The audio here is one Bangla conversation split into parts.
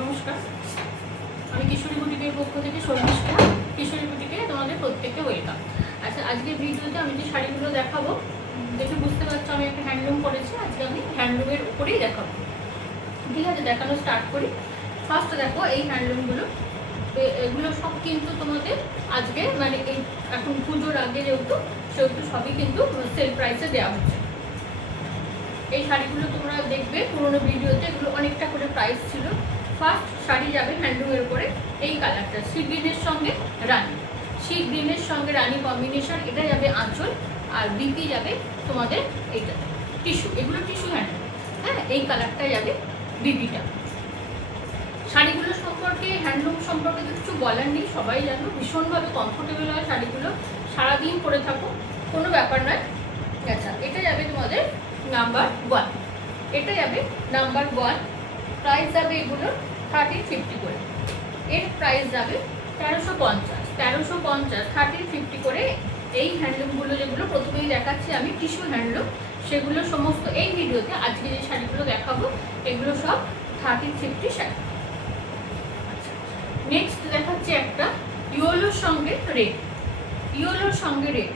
নমস্কার, আমি কিশোরী বুটিকের পক্ষ থেকে শর্মিষ্ঠা। কিশোরী বুটিকে তোমাদের প্রত্যেককে ওয়েলকাম। আচ্ছা, আজকের ভিডিওতে আমি যে শাড়িগুলো দেখাবো, দেখে বুঝতে পারছো আমি একটা হ্যান্ডলুম করেছি। আজকে আমি হ্যান্ডলুমের উপরেই দেখাবো। ঠিক আছে, দেখানো স্টার্ট করি। ফার্স্ট দেখো এই হ্যান্ডলুমগুলো, এগুলো সব কিন্তু তোমাদের আজকে মানে এই এখন পুজোর আগে যেহেতু সেহেতু সবই কিন্তু সেল প্রাইসে দেওয়া হচ্ছে। এই শাড়িগুলো তোমরা দেখবে পুরোনো ভিডিওতে, এগুলো অনেকটা করে প্রাইস ছিল। ফার্স্ট শাড়ি যাবে হ্যান্ডলুমের উপরে এই কালারটা, সি গ্রিনের সঙ্গে রানি, সি গ্রিনের সঙ্গে রানি কম্বিনেশন। এটা যাবে আঁচল, আর বিপি যাবে তোমাদের এইটা টিস্যু, এগুলো টিস্যু হ্যান্ডলুম। হ্যাঁ, এই কালারটা যাবে বিপিটা। শাড়িগুলো সম্পর্কে, হ্যান্ডলুম সম্পর্কে তো কিছু বলার নেই, সবাই জানো ভীষণভাবে কমফোর্টেবল হয় শাড়িগুলো, সারাদিন পরে থাকো, কোনো ব্যাপার নয়। আচ্ছা, এটা যাবে তোমাদের নাম্বার 1, এটা যাবে নাম্বার 1। প্রাইস যাবে এগুলোর 1350 করে। এর প্রাইস যাবে 1350, 1350 করে। এই হ্যান্ডলুমগুলো যেগুলো প্রথমেই দেখাচ্ছি আমি টিস্যু হ্যান্ডলুম, সেগুলো সমস্ত এই ভিডিওতে আজকে যে শাড়িগুলো দেখাবো এগুলো সব 1350 শাড়ি। আচ্ছা, নেক্সট দেখাচ্ছি একটা ইয়েলোর সঙ্গে রেড, ইয়েলোর সঙ্গে রেড।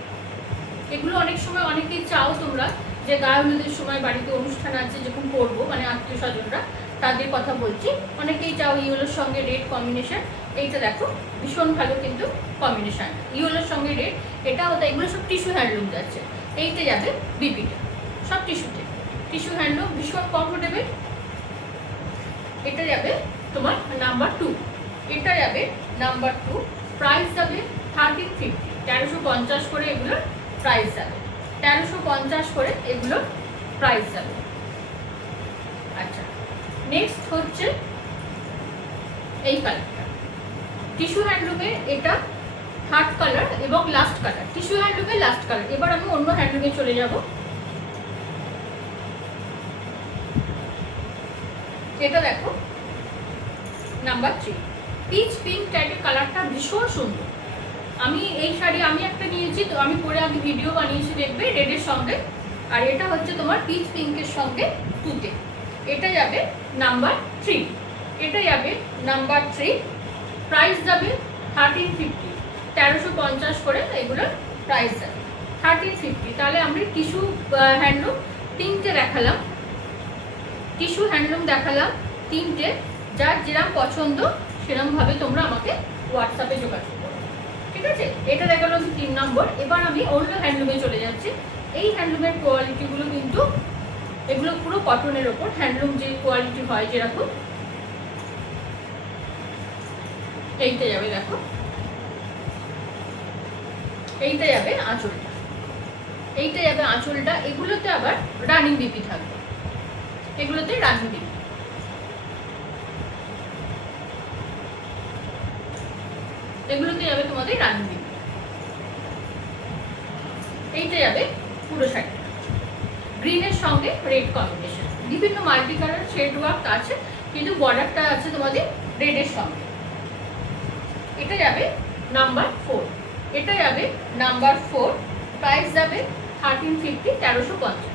এগুলো অনেক সময় অনেকেই চাও তোমরা যে গায়ে হলুদের সময় বাড়িতে অনুষ্ঠান আছে যখন করবো, মানে আত্মীয় স্বজনরা, তাদের কথা বলছি, অনেকেই চাও ইয়েলোর সঙ্গে রেড কম্বিনেশন। এইটা দেখো ভীষণ ভালো কিন্তু কম্বিনেশন, ইয়েলোর সঙ্গে রেড। এটা ওটা এগুলো সব টিস্যু হ্যান্ডলুম যাচ্ছে। এইটা যাবে বিপিটা, সব টিস্যুতে, টিস্যু হ্যান্ডলুম, ভীষণ কমফোর্টেবল। এটা যাবে তোমার নাম্বার 2, এটা যাবে নাম্বার 2। প্রাইস যাবে 1350, 1350 করে এগুলোর প্রাইস যাবে, 1350 করে এগুলোর প্রাইস যাবে। আচ্ছা, নেক্সট হচ্ছে এই কালারটা, টিস্যু হ্যান্ডলুমে এটা থার্ড কালার এবং লাস্ট কালার, টিস্যু হ্যান্ডলুমে লাস্ট কালার। এবার আমি অন্য হ্যান্ডলুমে চলে যাব। এটা দেখো নাম্বার 3, পিচ পিঙ্ক টাইপের কালারটা, ভীষণ সুন্দর। আমি এই শাড়ি আমি একটা নিয়েছি, তো আমি পরে আগে ভিডিও বানিয়েছি, দেখবে রেডের সঙ্গে। আর এটা হচ্ছে তোমার পিচ পিঙ্কের সঙ্গে তুতে। এটা যাবে নাম্বার 3, এটা যাবে নাম্বার 3। প্রাইস যাবে 1350, 1350 করে এগুলোর প্রাইস যাবে 1350। তাহলে আমরা টিস্যু হ্যান্ডলুম 3টে দেখালাম, টিস্যু হ্যান্ডলুম দেখালাম 3টে। যার যেরকম পছন্দ সেরকমভাবে তোমরা আমাকে হোয়াটসঅ্যাপে যোগাযোগ করো, ঠিক আছে? এটা দেখালো 3 নম্বর। এবার আমি অন্য হ্যান্ডলুমে চলে যাচ্ছি। এই হ্যান্ডলুমের কোয়ালিটিগুলো কিন্তু এগুলো পুরো কটনের ওপর, হ্যান্ডলুম যে কোয়ালিটি হয় যেরকম। এইটা যাবে দেখো, এইটা যাবে আঁচলটা, এইটা যাবে আঁচলটা। এগুলোতে আবার রানিং বিপি থাকবে, এগুলোতে রানিং বিপি। এগুলোতে যাবে তোমাদের রানিং বিপি। এইটা যাবে পুরো শাড়িটা গ্রিনের সঙ্গে রেড কম্বিনেশন, বিভিন্ন মাল্টি কালার শেড ওয়ার্ক আছে, কিন্তু বর্ডারটা আছে তোমাদের রেডের সঙ্গে। এটা যাবে নাম্বার 4, এটা যাবে নাম্বার 4। প্রাইস যাবে 1350, 1350।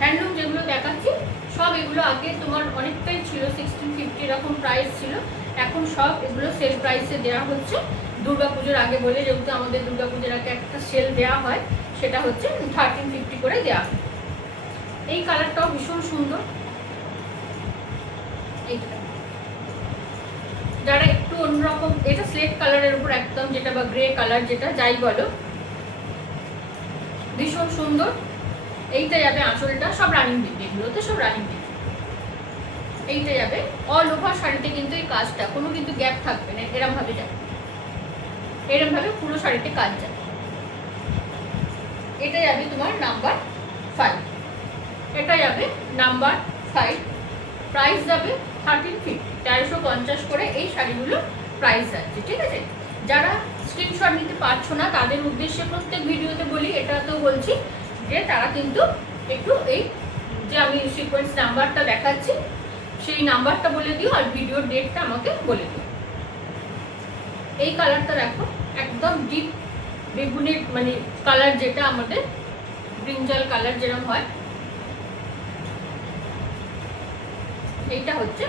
হ্যান্ডলুম যেগুলো দেখাচ্ছি সব এগুলো আগে তোমার অনেকটাই ছিল, 1650 এরকম প্রাইস ছিল। এখন সব এগুলো সেল প্রাইসে দেওয়া হচ্ছে দুর্গাপুজোর আগে বলে, যেহেতু আমাদের দুর্গাপুজোর আগে একটা সেল দেওয়া হয়, সেটা হচ্ছে 1350 করে দেওয়া হয়। এই কালারটাও ভীষণ সুন্দর। এইটা যারা একটু অন্যরকম, এটা স্লেট কালারের উপর একদম, যেটা বা গ্রে কালার, যেটা যাই বলো, ভীষণ সুন্দর। এইটা যাবে আঁচলটা, সব রানিং বিপি, এগুলোতে সব রানিং বিপি। এইটা যাবে অল ওভার শাড়িতে, কিন্তু এই কাজটা কোনো কিন্তু গ্যাপ থাকবে না, এরম ভাবে যাবে, এরম ভাবে পুরো শাড়িতে কাজ যাবে। এটা যাবে তোমার নাম্বার 5, এটা যাবে নাম্বার 5। প্রাইস যাবে 1350, 1350 করে এই শাড়িগুলো প্রাইস যাচ্ছে, ঠিক আছে? যারা স্ক্রিনশট নিতে পারছো না তাদের উদ্দেশ্যে প্রত্যেক ভিডিওতে বলি, এটা তো বলছি যে তারা কিন্তু একটু এই যে আমি সিকোয়েন্স নাম্বারটা দেখাচ্ছি সেই নাম্বারটা বলে দিও, আর ভিডিওর ডেটটা আমাকে বলে দিও। এই কালারটা দেখো, একদম ডিপ বেগুনের মানে কালার, যেটা আমাদের ব্রিঞ্জাল কালার যেরকম হয়, এইটা হচ্ছে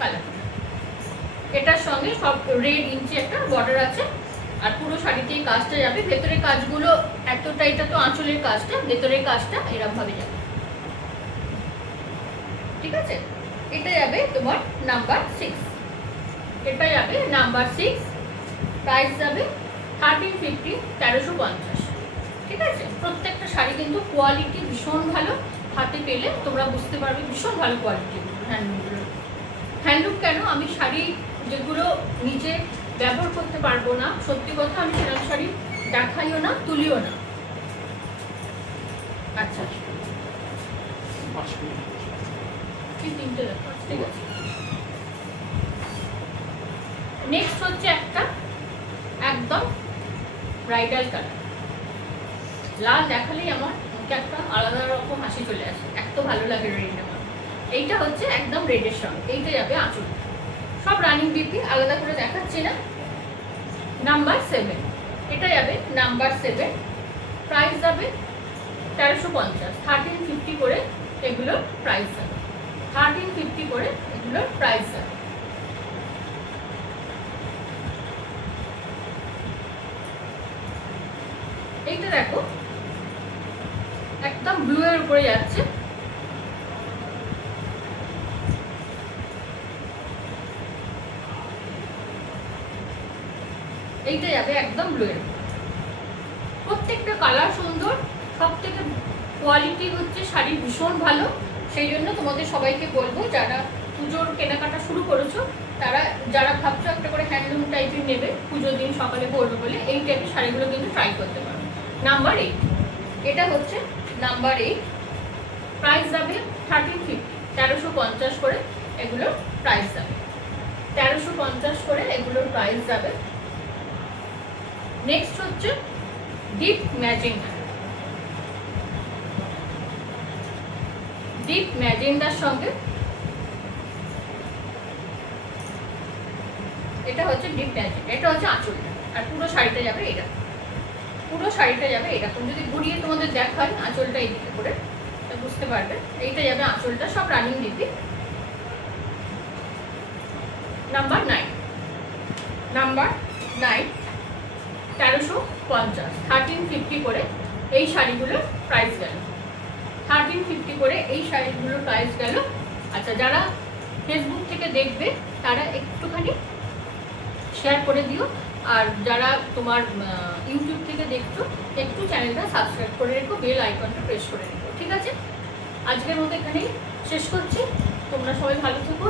কালার। এটার সঙ্গে সব রেড ইঞ্চি একটা বর্ডার আছে। আর পুরো শাড়িতে এই কাজটা যাবে, ভেতরের কাজগুলো এতটা, এটা তো আঁচলের কাজটা, ভেতরের কাজটা এরকম ভাবে যাবে, ঠিক আছে। এটা যাবে তোমার নাম্বার 6, এটা যাবে নাম্বার 6, প্রাইস যাবে 1350, 1350, ঠিক আছে। প্রত্যেকটা শাড়ি কিন্তু কোয়ালিটি ভীষণ ভালো, হাতে পেলে তোমরা বুঝতে পারবে ভীষণ ভালো কোয়ালিটি হ্যান্ডলুমগুলো। হ্যান্ডলুম কেন, আমি শাড়ি যেগুলো নিজে ব্যবহার করতে পারবো না, সত্যি কথা আমি সেরকম শাড়ি দেখাইও না, তুলিও না। আচ্ছা তিনটে দেখো, ঠিক আছে। নেক্সট হচ্ছে একটা একদম ব্রাইডাল কালার, লাল দেখালেই আমার মুখে একটা আলাদা রকম হাসি চলে আসে, এত ভালো লাগে রেড আমার। এইটা হচ্ছে একদম রেডের সঙ্গে, এইটা যাবে আঁচল, সব রানিং বিপি, আলাদা করে দেখাচ্ছি না। নাম্বার 7, এটা যাবে নাম্বার 7, প্রাইস যাবে 1350, 1350 করে এগুলোর প্রাইস যাবে, 1350 করে এগুলোর প্রাইস যাবে। এইটা দেখো একদম ব্লু এর উপরে যাচ্ছে, এইটা যাবে একদম ব্লু এর। প্রত্যেকটা কালার সুন্দর, সব থেকে কোয়ালিটি হচ্ছে শাড়ি ভীষণ ভালো। সেই জন্য তোমাদের সবাইকে বলবো, যারা পুজোর কেনাকাটা শুরু করেছো, তারা যারা ভাবছো একটা করে হ্যান্ডলুম টাইপের নেবে পুজোর দিন সকালে পরবে বলে, এই টাইপের শাড়িগুলো কিন্তু ট্রাই করতে পারো। নাম্বার 8, এটা হচ্ছে নাম্বার 8, প্রাইস যাবে 1350, 1350 করে এগুলোর প্রাইস যাবে, 1350 করে এগুলোর প্রাইস যাবে। নেক্সট হচ্ছে ডিপ ম্যাজেন্ডা, ডিপ ম্যাজেন্ডার সঙ্গে এটা হচ্ছে ডিপ ম্যাজেন্ডা, এটা হচ্ছে আঁচলটা, আর পুরো শাড়িটা যাবে এটা, পুরো শাড়িটা যাবে এরকম। যদি ঘুরিয়ে তোমাদের দেখাই আঁচলটা এইদিকে করে বুঝতে পারবে, এইটা যাবে আঁচলটা, সব রানিং দিবি। নাম্বার 9, নাম্বার 9, 1350, 1350 করে এই শাড়িগুলোর প্রাইস গেল, 1350 করে এই শাড়িগুলোর প্রাইস গেল। আচ্ছা, যারা ফেসবুক থেকে দেখবে তারা একটুখানি শেয়ার করে দিও, আর যারা তোমার ইউটিউব থেকে দেখছো একটু চ্যানেলটা সাবস্ক্রাইব করে রেখো, বেল আইকনটা প্রেস করে রেখো, ঠিক আছে। আজকের মতো এখানেই শেষ করছি, তোমরা সবাই ভালো থেকো।